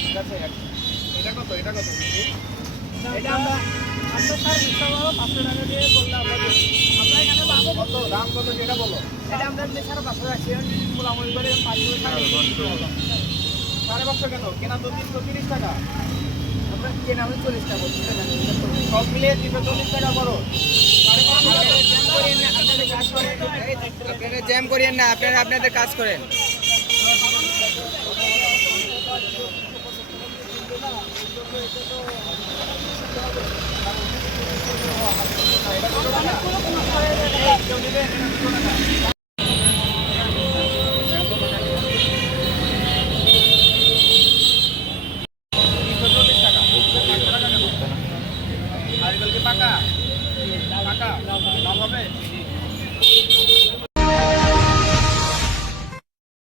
ঠিক আছে, এটা কত এটা কত কেজি? এটা আমরা স্যার মিথ্যা বলো 500 টাকা দিয়ে বললে আমরা দেবো। আমরা এখানে পাবো কত দাম কত সেটা বলো। এটা আমরা এমনি সাড়ে 500 রাখছি মোলামুলি করে 500 550 কেন কেনা তো 330 টাকা, আমরা কেনা হলে 40 টাকা বলছি সব মিলিয়ে 340 টাকা করো। আপনারা জ্যাম করিয়েন না, আপনারা আপনাদের কাজ করেন। কেউ নিলে এটা 200 টাকা।